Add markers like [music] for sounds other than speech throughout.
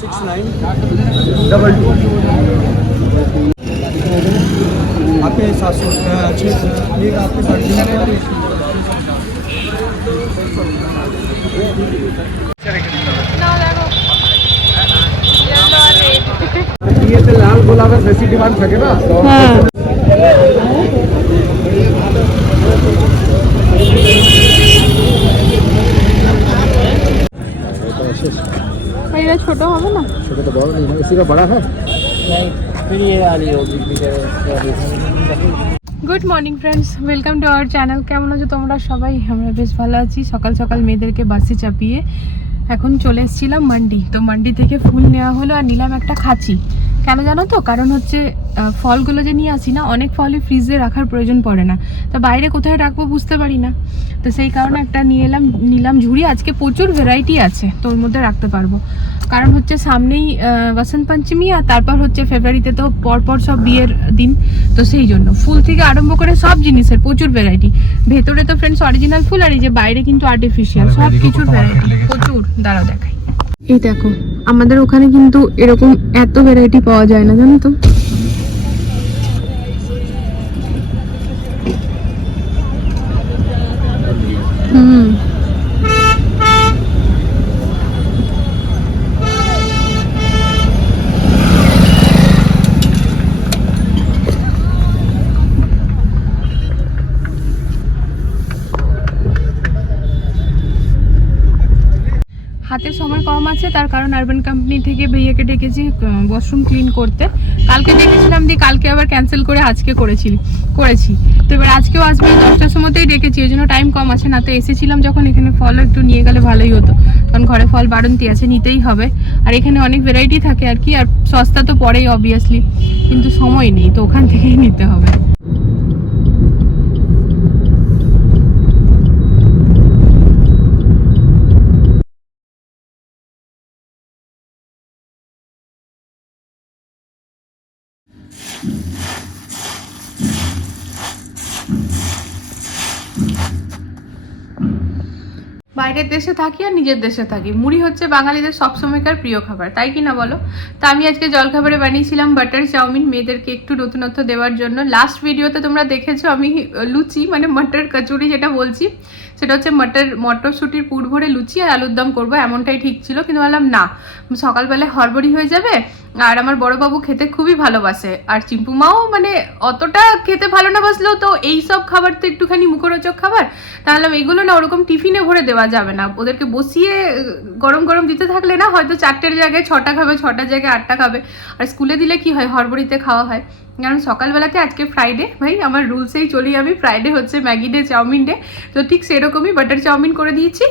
Six nine. Double two आपके सात सौ छः आपके साढ़े तीन ये तो लाल गुलाब वैसी डिमांड थके ना? हाँ। ছোট হবে না छोटा तो बहुत नहीं है इसी का बड़ा है फिर ये वाली होगी good morning friends welcome to our channel কেমন আছো তোমরা সবাই আমরা বেশ ভালো আছি সকাল সকাল মেয়েদেরকে বাসে চাপিয়ে এখন চলে এসেছিলাম মান্ডি তো মান্ডি থেকে ফুল নেওয়া হলো আর নিলাম একটা খাঁচি কেন জানো তো কারণ হচ্ছে আহ, ফলগুলো যে নিয়ে আসি না অনেক ফলই ফ্রিজে রাখার প্রয়োজন পড়ে না তো বাইরে কোথায় রাখবো বুঝতে পারি না তো সেই কারণে একটা নিয়ে এলাম নিলাম ঝুড়ি আজকে প্রচুর ভ্যারাইটি আছে তোর মধ্যে রাখতে পারবো কারণ হচ্ছে সামনেই বসন্ত পঞ্চমী আর তারপর হচ্ছে ফেব্রুয়ারিতে তো পরপর সব বিয়ের দিন। তো সেই জন্য ফুল থেকে আরম্ভ করে সব জিনিসের প্রচুর ভ্যারাইটি ভেতরে তো ফ্রেন্ডস অরিজিনাল ফুল আর এই যে বাইরে কিন্তু আর্টিফিশিয়াল সব কিছুর ভ্যারাইটি প্রচুর দাঁড়াও দেখাই। এই দেখো আমাদের ওখানে কিন্তু এরকম এত ভ্যারাইটি পাওয়া যায় না জানো তো? হাতে সময় কম আছে, তার কারণ আরবান কোম্পানি থেকে ভাইয়াকে ডেকেছি ওয়াশরুম ক্লিন করতে। কালকে ডেকেছিলাম দিয়ে কালকে আবার ক্যান্সেল করে আজকে করেছি করেছি। তো এবার আজকেও আসবে দশটার সময়তেই ডেকেছি ওই জন্য টাইম কম আছে। না তো এসেছিলাম যখন এখানে ফল একটু নিয়ে গেলে ভালোই হতো, কারণ ঘরে ফল বাড়ন্তি আছে, নিতেই হবে। আর এখানে অনেক ভ্যারাইটি থাকে আর কি, আর সস্তা তো পড়েই অবভিয়াসলি কিন্তু সময় নেই, তো ওখান থেকেই নিতে হবে। বাইরের দেশে থাকি আর নিজের দেশে থাকি। মুড়ি হচ্ছে বাঙালিদের সবসময়কার প্রিয় খাবার, তাই কি না বলো? তা আমি আজকে জলখাবারে বানিয়েছিলাম বাটার চাউমিন, মেয়েদেরকে একটু নতুনত্ব দেওয়ার জন্য। লাস্ট ভিডিওতে তোমরা দেখেছ আমি লুচি মানে মটর কচুরি যেটা বলছি, সেটা হচ্ছে মটর, মটরশুটির পুর ভরে লুচি আর আলুর দম করব, এমনটাই ঠিক ছিল। কিন্তু বললাম, না, সকালবেলায় হড়বড়ি হয়ে যাবে আর আমার বড়বাবু খেতে খুবই ভালোবাসে। আর চিম্পু মাও মানে অতটা খেতে ভালো না বাসলেও তো এই সব খাবার তো একটুখানি মুখরোচক খাবার, তাহলে এগুলো না ওরকম টিফিনে ভরে দেওয়া যাবে না। ওদেরকে বসিয়ে গরম গরম দিতে থাকলে না হয়তো চারটের জায়গায় ছটা খাবে, ছটার জায়গায় আটটা খাবে। আর স্কুলে দিলে কি হয়? হরবড়িতে খাওয়া হয়। কারণ সকালবেলাতে আজকে ফ্রাইডে ভাই, আমার রুলসেই চলি আমি ফ্রাইডে হচ্ছে ম্যাগি ডে চাউমিন ডে তো ঠিক সেরকমই বাটার চাউমিন করে দিয়েছি।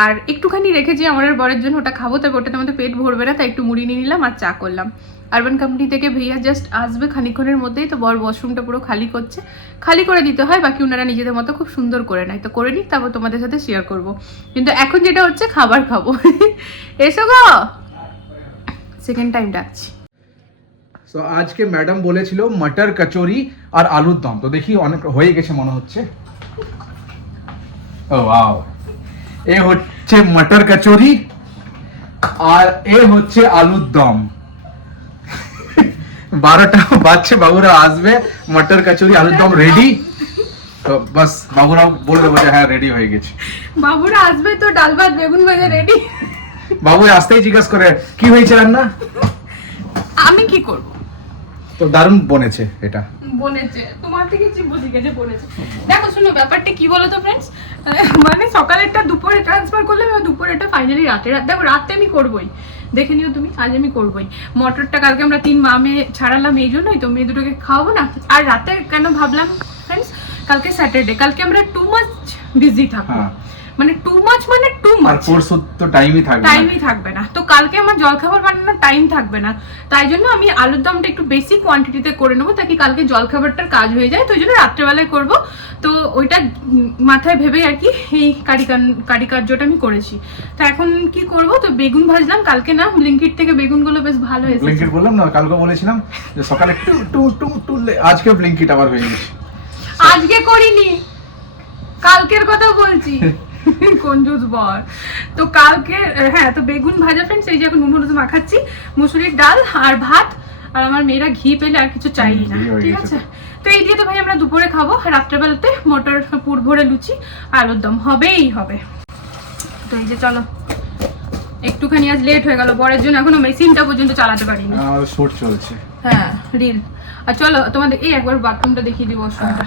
আর একটুখানি রেখেছি আমার বরের জন্য, ওটা খাব। তাই ওটাতে আমাদের পেট ভরবে না, তাই একটু মুড়ি নিয়ে নিলাম আর চা করলাম। আরবান কোম্পানি থেকে ভাইয়া জাস্ট আসবে খানিক্ষণের মধ্যেই। তো বর ওয়াশরুমটা পুরো খালি করছে। খালি করে দিতে হয়, বাকি ওনারা নিজেদের মতো খুব সুন্দর করে নেয়। তো করে নিই তারপর তোমাদের সাথে শেয়ার করব। কিন্তু এখন যেটা হচ্ছে, খাবার খাব। [laughs] এসো গো! সেকেন্ড টাইম ডাকছি। তো আজকে ম্যাডাম বলেছিল মটর কচুরি আর আলুর দম। তো দেখি অনেক হয়ে গেছে মনে হচ্ছে। ও ওয়াও এ হচ্ছে মটর কচুরি আর এ হচ্ছে আলুর দম। [laughs] বারোটা বাচ্চা বাবুরা আসবে। মটর কচুরি আলুর দম রেডি তো বাস বাবুরা বলে দেবো যে হ্যাঁ রেডি হয়ে গেছে। বাবুরা আসবে তো ডাল ভাত বেগুন ভাজা রেডি বাবু আসতেই জিজ্ঞাসা করে কি হয়েছে রান্না? আমি কি করব? তো দারুণ বনেছে এটা। বনেছে। তোমার থেকে চিম্পু শিখেছে বনেছে। দেখো শোনো ব্যাপারটা কি বলো তো ফ্রেন্ডস মানে সকালেরটা দুপুরে ট্রান্সফার করলে আমি দুপুরেটা ফাইনালি রাতে। রাত দেখো রাতে আমি করবোই। দেখে নিও তুমি আজ আমি করবোই। মটরটা কালকে আমরা তিন মা মেয়ে ছাড়ালাম এই জন্যই তো মেয়ে দুটোকে খাওয়াবো না। আর রাতে কেন ভাবলাম ফ্রেন্ডস কালকে স্যাটারডে কালকে আমরা টু মাচ বিজি থাকব। হ্যাঁ। মানে টু মাছ মানে টু মাছ পরশু তো টাইমই থাকবে। টাইমই থাকবে না। তো কালকে আমার জলখাবার বানানোর টাইম থাকবে না। তাই জন্য আমি আলুর দমটা একটু বেশি কোয়ান্টিটিতে করে নেব তাকে কালকে জলখাবারটার কাজ হয়ে যায়। তো ওই জন্য রাত্রেবেলায় করব। তো ওইটা মাথায় ভেবে আর কি এই কারিকার্যটা আমি করেছি। তো এখন কি করব? তো বেগুন ভাজলাম। কালকে না ব্লিঙ্কিট থেকে বেগুনগুলো বেশ ভালো হয়েছে ব্লিঙ্কিট বললাম না কালকে বলেছিলাম যে সকালে টু টু টু টু আজকে ব্লিঙ্কিট আবার হয়ে গেছে। আজকে করিনি। কালকের কথা বলছি। [laughs] [laughs] কঞ্জুস বর। তো কালকে হ্যাঁ তো বেগুন ভাজা ফ্রেন্ডস এই যে এখন নুন হলুদ মাখাচ্ছি মুসুরির ডাল আর ভাত আর আমার মেয়েরা ঘি পেলে আর কিছু চাই না ঠিক আছে? তো। এই দিয়ে তো ভাই আমরা দুপুরে খাব রাত্রেবেলাতে মটর পুর ভরে লুচি আলুর দম হবেই হবে। তো এই যে চলো একটুখানি আজ লেট হয়ে গেল বরের জন্য এখনও মেশিনটা পর্যন্ত চালাতে পারিনি। আমাদের শুট চলছে। হ্যাঁ রিল আর চলো তোমাদের এই একবার বাথরুমটা দেখিয়ে দিব ওষুধটা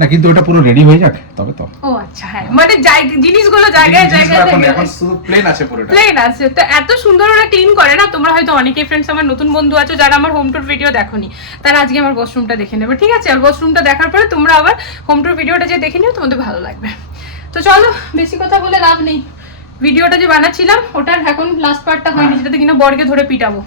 না কিন্তু ওটা পুরো রেডি হয়ে যাক তবে তো। ও আচ্ছা হ্যাঁ মানে জায়গা জিনিসগুলো জায়গায় জায়গায় এখন শুধু প্লেন আছে পুরোটা। প্লেন আছে। তো এত সুন্দর ওরা ক্লিন করে না তোমরা হয়তো অনেকেই ফ্রেন্ডস আমার নতুন বন্ধু আছো যারা আমার হোম টুর ভিডিও দেখোনি। তারা আজকে আমার ওয়াশরুমটা দেখে নেবে ঠিক আছে? আর ওয়াশরুমটা দেখার পরে তোমরা আবার হোম টুর ভিডিওটা যে দেখে নিও তোমাদের ভালো লাগবে। তো চলো বেশি কথা বলে লাভ নেই। ভিডিওটা যে বানাচ্ছিলাম ওটার এখন লাস্ট পার্টটা হয়নি হ্যাঁ। সেটাতে কিনা বরকে ধরে পিটাবো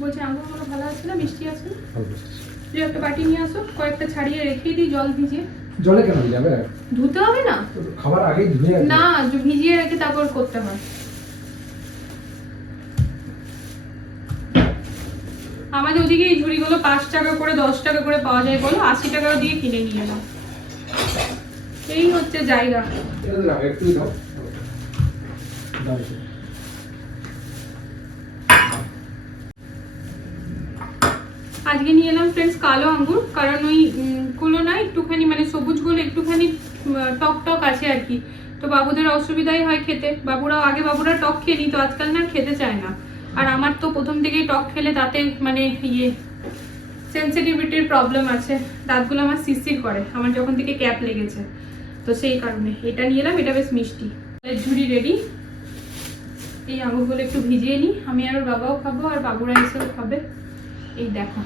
বলছি আঙুরগুলো ভালো আছে না মিষ্টি আছে? তুই একটা বাটি নিয়ে আসো কয়েকটা ছাড়িয়ে রেখে দিই জল ভিজিয়ে। জলে কেন যাবে ধুতে হবে না? খাবার আগে ধুয়ে না ভিজিয়ে রেখে তারপর করতে হয়। আমাদের ওদিকে এই ঝুড়িগুলো পাঁচ টাকা করে দশ টাকা করে পাওয়া যায় বলো আশি টাকা দিয়ে কিনে নিয়ে এলাম এই হচ্ছে জায়গা। একটু দাও। আজকে নিয়ে এলাম ফ্রেন্ডস কালো আঙ্গুর। কারণ ওই গুলো না একটুখানি মানে সবুজগুলো একটুখানি টক টক আছে আর কি। তো বাবুদের অসুবিধাই হয় খেতে। বাবুরাও, আগে বাবুরা টক খেয়ে নিত, আজকাল না খেতে চায় না। আর আমার তো প্রথম থেকেই টক খেলে তাতে মানে ইয়ে সেন্সিটিভিটির প্রবলেম আছে। দাঁতগুলো আমার শিরশির করে। আমার যখন থেকে ক্যাপ লেগেছে। তো সেই কারণে এটা নিয়ে এলাম, এটা বেশ মিষ্টি। ঝুড়ি রেডি এই আঙুরগুলো একটু ভিজিয়ে নিই। আমি আর বাবাও খাব, আর বাবুরা এসেও খাবে। এই দেখো।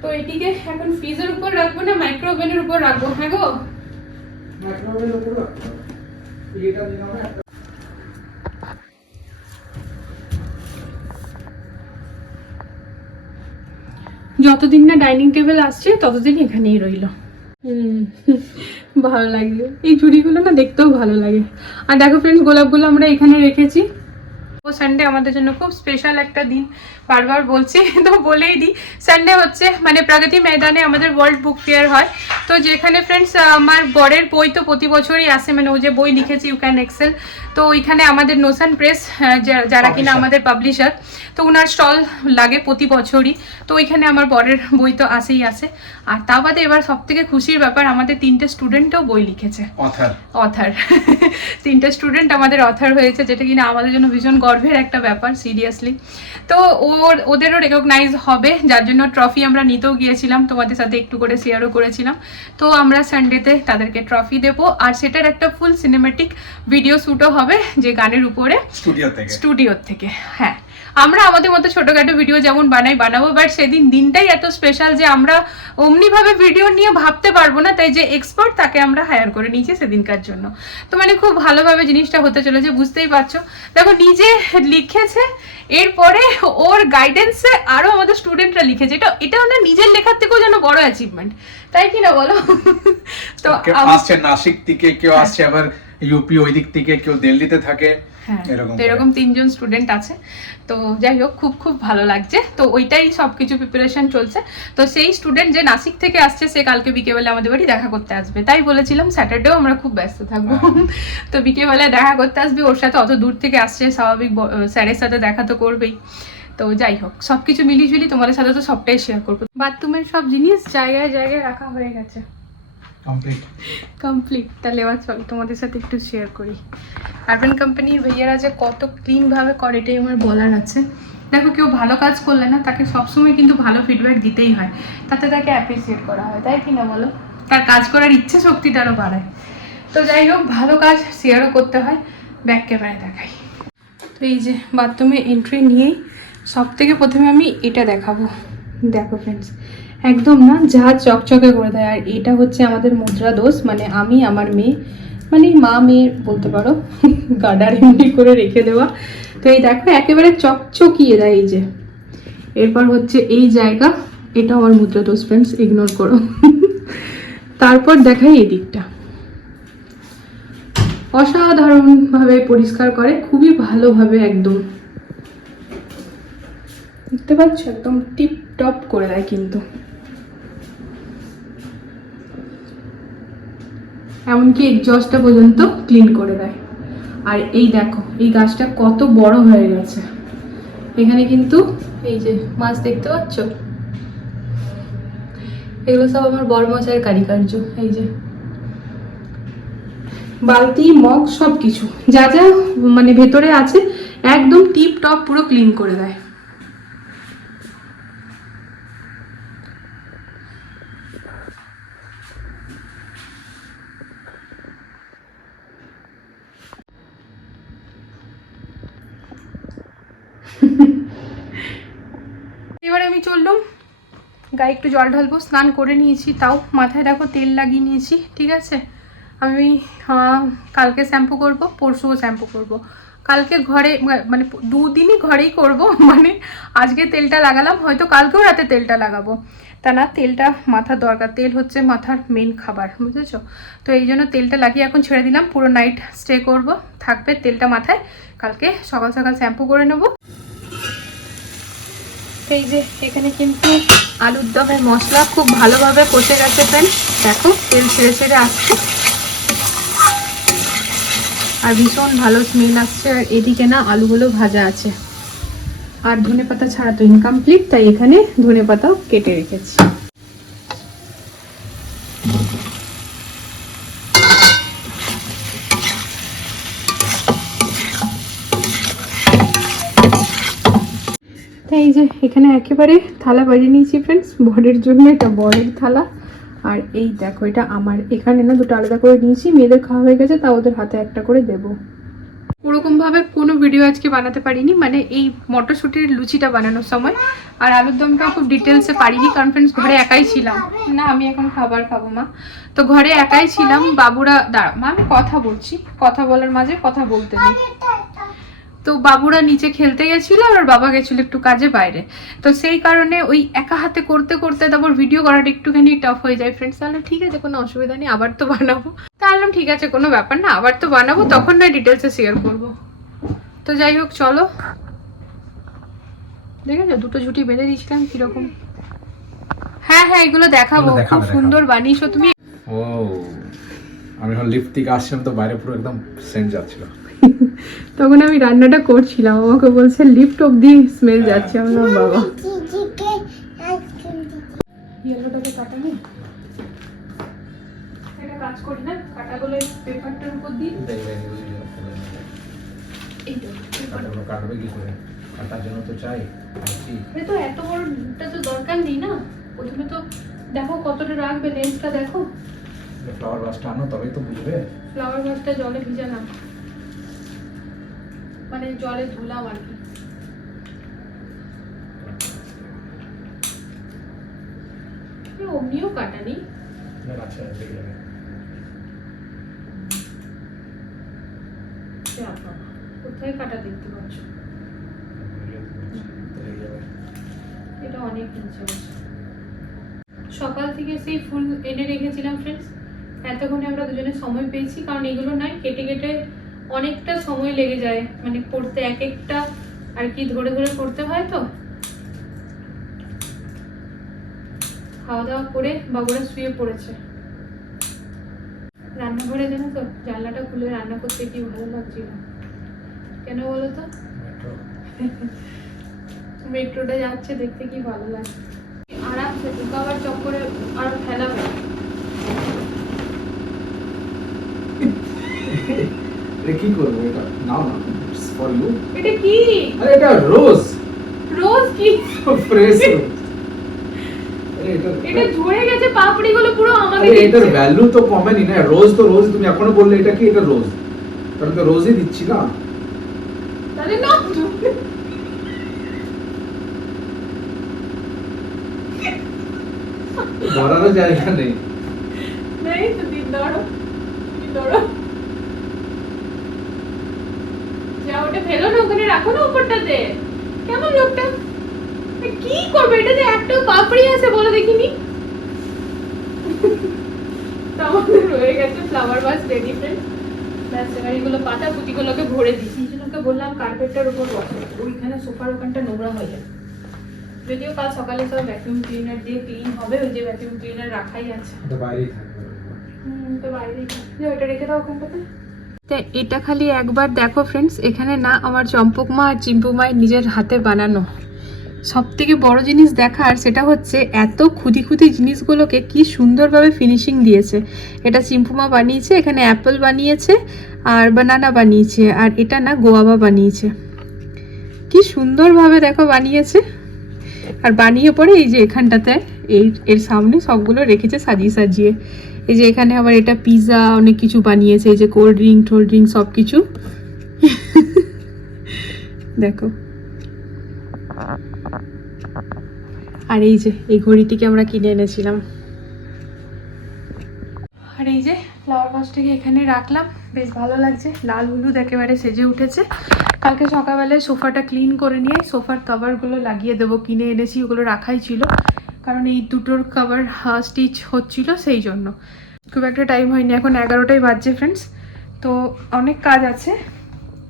তো এটিকে এখন ফ্রিজের উপর রাখব না মাইক্রো ওভেনের উপর রাখব? হ্যাঁ গো। মাইক্রোওয়েভের উপর রাখতে হবে। এটা দিন একটা যতদিন না ডাইনিং টেবিল আসছে ততদিন এখানেই রইল। হুম ভালো লাগছে এই চুড়িগুলো না দেখতেও ভালো লাগে। আর দেখো ফ্রেন্ডস গোলাপগুলো আমরা এখানে রেখেছি। ও সানডে আমাদের জন্য খুব স্পেশাল একটা দিন। বারবার বলছি [laughs] তো বলেই দিই। সানডে হচ্ছে মানে প্রগতি ময়দানে আমাদের ওয়ার্ল্ড বুক ফেয়ার হয়। তো যেখানে ফ্রেন্ডস আমার বরের বই তো প্রতি বছরই আসে মানে ও যে বই লিখেছে ইউ ক্যান এক্সেল তো ওইখানে আমাদের নোসান প্রেস যারা কিনা আমাদের পাবলিশার তো ওনার স্টল লাগে প্রতি বছরই। তো ওইখানে আমার বরের বই তো আসেই আসে। আর তা বাদে এবার সব থেকে খুশির ব্যাপার আমাদের তিনটে স্টুডেন্টও বই লিখেছে। অথার অথার [laughs] তিনটে স্টুডেন্ট আমাদের অথার হয়েছে যেটা কিনা আমাদের জন্য ভীষণ গর্বের একটা ব্যাপার সিরিয়াসলি তো ওর ওদেরও রেকগনাইজ হবে যার জন্য ট্রফি আমরা নিতেও গিয়েছিলাম তোমাদের সাথে একটু করে শেয়ারও করেছিলাম। তো আমরা সানডেতে তাদেরকে ট্রফি দেবো আর সেটার একটা ফুল সিনেমেটিক ভিডিও শ্যুটও হবে যে গানের উপরে। স্টুডিও থেকে। স্টুডিওর থেকে হ্যাঁ। আমরা আমাদের মতো ছোটখাটো ভিডিও যেমন বানাই বানাবো বাট সেদিন দিনটাই এত স্পেশাল যে আমরা অমনিভাবে ভিডিও নিয়ে ভাবতে পারব না তাই যে এক্সপার্ট তাকে আমরা হায়ার করে নিয়েছি সেদিনকার জন্য। তো মানে খুব ভালোভাবে জিনিসটা হতে চলেছে বুঝতেই পারছ। দেখো নিজে লিখেছে এরপরে ওর গাইডেন্সে আরও আমাদের স্টুডেন্টরা লিখেছে। এটা এটা ওনার নিজের লেখার থেকেও যেন বড় অ্যাচিভমেন্ট তাই কি না বলো? তো আসছে নাসিক থেকে কেউ আসছে আবার ইউপি ওই দিক থেকে কেউ দিল্লিতে থাকে। হ্যাঁ তো এরকম তিনজন স্টুডেন্ট আছে। তো যাই হোক খুব খুব ভালো লাগছে। তো ওইটাই সব কিছু প্রিপারেশন চলছে। তো সেই স্টুডেন্ট যে নাসিক থেকে আসছে সে কালকে বিকেবেলা আমাদের বাড়ি দেখা করতে আসবে। তাই বলেছিলাম স্যাটারডেও আমরা খুব ব্যস্ত থাকব। তো বিকেবেলায় দেখা করতে আসবে। ওর সাথে অত দূর থেকে আসছে স্বাভাবিক স্যারের সাথে দেখা তো করবেই। তো যাই হোক সব কিছু মিলিয়ে তোমাদের সাথে তো সবটাই শেয়ার করব। বাথরুমের সব জিনিস জায়গায় জায়গায় রাখা হয়ে গেছে। কমপ্লিট কমপ্লিট তাহলে এবার চল তোমাদের সাথে একটু শেয়ার করি। আরবান কোম্পানির ভাইয়ারা যে কত ক্লিনভাবে করে, এটাই আমার বলার আছে। দেখো, কেউ ভালো কাজ করলে না, তাকে সবসময় কিন্তু ভালো ফিডব্যাক দিতেই হয়। তাতে তাকে অ্যাপ্রিসিয়েট করা হয়, তাই কি না বলো? তার কাজ করার ইচ্ছে শক্তিটা আরও বাড়ায়। তো যাই হোক, ভালো কাজ শেয়ারও করতে হয় ব্যাক ক্যামেরায় দেখাই। তো এই যে বাথরুমে এন্ট্রি নিয়েই সব থেকে প্রথমে আমি এটা দেখাবো। দেখো ফ্রেন্ডস একদম না, যা চকচকে করে দেয়। আর এটা হচ্ছে আমাদের মুদ্রা দোষ মানে আমি, আমার মেয়ে মানে মা মেয়ে বলতে পারো [laughs] গার্ডার এমনি করে রেখে দেওয়া। তো এই দেখো, একেবারে চকচকিয়ে দেয় এই যে। এরপর হচ্ছে এই জায়গা এটা আমার মুদ্রা দোষ ফ্রেন্ডস ইগনোর করো। [laughs] তারপর দেখাই এই এদিকটা অসাধারণভাবে পরিষ্কার করে, খুবই ভালোভাবে একদম। দেখতে পাচ্ছ? একদম টিপ টপ করে দেয় কিন্তু। এমনকি এক্সজস্টটা পর্যন্ত ক্লিন করে দেয়। আর এই দেখো, এই গাছটা কত বড় হয়ে গেছে। এখানে কিন্তু এই যে মাছ দেখতে পাচ্ছ? এগুলো সব আমার বড় মশাইয়ের কারিকার্য এই যে। বালতি, মগ সব কিছু যা যা মানে ভেতরে আছে, একদম টিপ টপ পুরো ক্লিন করে দেয় এবার আমি চললাম। গায়ে একটু জল ঢালবো, স্নান করে নিয়েছি তাও। মাথায় দেখো তেল লাগিয়ে নিয়েছি, ঠিক আছে? আমি কালকে শ্যাম্পু করব, পরশুও শ্যাম্পু করব। কালকে ঘরে মানে দুদিনই ঘরেই করব [laughs] মানে আজকে তেলটা লাগালাম, হয়তো কালকেও রাতে তেলটা লাগাবো। তা না, তেলটা মাথার দরকার, তেল হচ্ছে মাথার মেন খাবার, বুঝেছ? তো এই জন্য তেলটা লাগিয়ে এখন ছেড়ে দিলাম, পুরো নাইট স্টে করব। থাকবে তেলটা মাথায়, কালকে সকাল সকাল শ্যাম্পু করে নেব। এই যে, এখানে কিন্তু আলুর দমের মশলা খুব ভালোভাবে কষে গেছে ফ্রেন্ড দেখো, তেল ছেড়ে ছেড়ে আসছে। আর ভীষণ ভালো স্মেল আসছে। আর এদিকে না আলুগুলো ভাজা আছে। আর ধনে পাতা ছাড়া তো ইনকমপ্লিট তাই এখানে ধনে পাতাও কেটে রেখেছি। এই যে এখানে একেবারে থালা বাজিয়ে নিয়েছি ফ্রেন্ডস বরের জন্য এটা বরের থালা। আর এই দেখো, এটা আমার, এখানে না দুটো আলাদা করে নিয়েছি, মেয়েদের খাওয়া হয়ে গেছে তা ওদের হাতে একটা করে দেবো। ওরকমভাবে কোনো ভিডিও আজকে বানাতে পারিনি মানে এই মটরশুটির লুচিটা বানানোর সময়। আর আলুর দমটা খুব ডিটেলসে পারিনি, কারণ ফ্রেন্ডস ঘরে একাই ছিলাম। না, আমি এখন খাবার খাব, মা। তো ঘরে একাই ছিলাম, বাবুরা দাঁড়া মা, আমি কথা বলছি, কথা বলার মাঝে কথা বলতে নেই তো বাবুরা নিচে খেলতে গেছিল আর বাবা গেছিল একটু কাজে বাইরে। তো সেই কারণে ওই একা হাতে করতে করতে তারপর ভিডিও করাটা একটুখানি টাফ হয়ে যায়। ফ্রেন্ডস তাহলে ঠিক আছে কোনো অসুবিধা নেই আবার তো বানাবো। তাহলে ঠিক আছে কোনো ব্যাপার না আবার তো বানাবো তখন না ডিটেলসে শেয়ার করব। তো যাই হোক চলো। দেখেছ দুটো ঝুটি বেঁধে দিয়েছিলাম কীরকম? হ্যাঁ হ্যাঁ এগুলো দেখাবো। খুব সুন্দর বানিয়েছো তুমি। ও আমি এখন লিফট থেকে আসছিলাম তো বাইরে পুরো একদম সেন্ট যাচ্ছিল। তখন আমি রান্নাটা করছিলাম। আমাকে বলছে লিফট অব্দি স্মেল যাচ্ছে। আমি বললাম, বাবা। ইয়েলোটাকে কাটা একটা কাজ করি না কাটাগুলো পেপারটার উপর দিই। তো কাটবে কি করে? কাটার জন্য তো চাই তো এত বড়টা তো দরকার নেই না? প্রথমে তো দেখো কতটা রাখবে লেন্সটা দেখো। ফ্লাওয়ার বাসটা আনো তবেই তো বুঝবে। ফ্লাওয়ার ভাসটা জলে ভিজালাম। মানে জলে ধুলাম আর কি। অমনিও কাটা নেই। কোথায় কাটা দেখতে পাচ্ছ? এটা অনেক নিচে সকাল থেকে সেই ফুল এনে রেখেছিলাম ফ্রেন্ডস এতক্ষণে আমরা দুজনে সময় পেয়েছি কারণ এগুলো নয় কেটে কেটে অনেকটা সময় লেগে যায়। মানে করতে এক একটা আর কি ধরে ধরে করতে হয় তো। খাওয়া দাওয়া করে বাবুরা শুয়ে পড়েছে। রান্নাঘরে জানো তো জানলাটা খুলে রান্না করতে কি ভালো লাগছিল? কেন বলো তো? মেট্রোটা যাচ্ছে দেখতে কি ভালো লাগে। আরামসে ঢুকাবার চক্করে আর ফেলা হয়। এটা কি করব এটা নাও না ফর ইউ এটা কি আরে এটা রোজ রোজ কি ফ্রেশ আরে এটা এটা ঝরে গেছে পাপড়ি গুলো পুরো আমাকে আরে এটার দিচ্ছে। ভ্যালু তো কমেনি না রোজ তো রোজ তুমি এখনও বললে এটা কি এটা রোজ তাহলে তো রোজই দিচ্ছি না তাহলে না ধরারও জায়গা নেই নেই তো দিন ধরো দিন ধরো যা ওটা ফেলো না ওখানে রাখো না উপরটাতে। কেমন লোকটা? কি করবে? এটাতে একটা পাপড়ি আছে বলে দেখিনি। তো আমাদের রয়ে গেছে ফ্লাওয়ার বাস রেডি ফ্রেন্ড ব্যাস এবার এগুলো পাতা পুঁতিগুলোকে ভরে দিই। বললাম কার্পেটটার উপর বসে। ওইখানে সোফার ওখানটা নোংরা হয়ে যায় যদিও কাল সকালে সব ভ্যাকুয়াম ক্লিনার দিয়ে ক্লিন হবে ওই যে ভ্যাকুয়াম ক্লিনার রাখাই আছে। এটা বাইরেই থাকবে। হুম, তো বাইরেই থাক। যে ওটা রেখে দাও ওখানটাতে। তা এটা খালি একবার দেখো ফ্রেন্ডস এখানে না আমার চম্পক মা আর চিম্পু মায়ের নিজের হাতে বানানো। সব থেকে বড় জিনিস দেখার সেটা হচ্ছে এত খুদি খুদি জিনিসগুলোকে কি সুন্দরভাবে ফিনিশিং দিয়েছে। এটা চিম্পু মা বানিয়েছে, এখানে অ্যাপেল বানিয়েছে আর বানানা বানিয়েছে আর এটা না গোয়াবা বানিয়েছে। কি সুন্দরভাবে দেখো বানিয়েছে। আর বানিয়ে পরে এই যে এখানটাতে, এই এর সামনে সবগুলো রেখেছে সাজিয়ে সাজিয়ে। এই যে এখানে আবার এটা পিৎজা অনেক কিছু বানিয়েছে, এই যে কোল্ড ড্রিঙ্ক টোল্ড ড্রিঙ্ক সব কিছু দেখো। আর এই যে, এই ঘড়িটিকে আমরা কিনে এনেছিলাম। আর এই যে ফ্লাওয়ার ভাসটাকে এখানে রাখলাম। বেশ ভালো লাগছে, লাল হলুদ একেবারে সেজে উঠেছে। কালকে সকালবেলায় সোফাটা ক্লিন করে নিয়ে, সোফার কভারগুলো লাগিয়ে দেবো, কিনে এনেছি, ওগুলো রাখাই ছিল। কারণ এই দুটোর কভার স্টিচ হচ্ছিল সেই জন্য। খুব একটা টাইম হয়নি, এখন এগারোটাই বাজছে ফ্রেন্ডস তো অনেক কাজ আছে।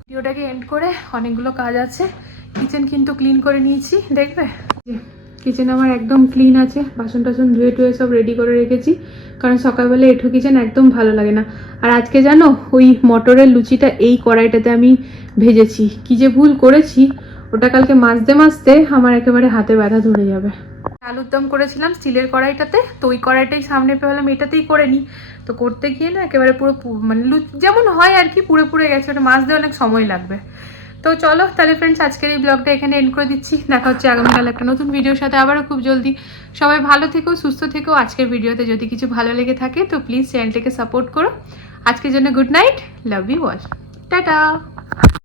ভিডিওটাকে এন্ড করে অনেকগুলো কাজ আছে। কিচেন কিন্তু ক্লিন করে নিয়েছি, দেখবে? কিচেন আমার একদম ক্লিন আছে। বাসন টাসন ধুয়ে টুয়ে সব রেডি করে রেখেছি। কারণ সকালবেলা এঠো কিচেন একদম ভালো লাগে না। আর আজকে জানো, ওই মটরের লুচিটা এই কড়াইটাতে আমি ভেজেছি। কি যে ভুল করেছি, ওটা কালকে মাজতে মাজতে আমার একেবারে হাতে ব্যথা ধরে যাবে। আলুর দম করেছিলাম স্টিলের কড়াইটাতে, তো ওই কড়াইটাই সামনে পেলাম এটাতেই করে নিই। তো করতে গিয়ে না একেবারে পুরো মানে যেমন হয় আর কি পুরো পুরো গেছে, ওটা মাজতে অনেক সময় লাগবে। তো চলো তাহলে ফ্রেন্ডস আজকের এই ব্লগটা এখানে এন্ড করে দিচ্ছি। দেখা হচ্ছে আগামীকাল একটা নতুন ভিডিওর সাথে আবারও খুব জলদি। সবাই ভালো থেকো, সুস্থ থেকো। আজকের ভিডিওতে যদি কিছু ভালো লেগে থাকে, তো প্লিজ চ্যানেলটাকে সাপোর্ট করো। আজকের জন্য good night love you all tata!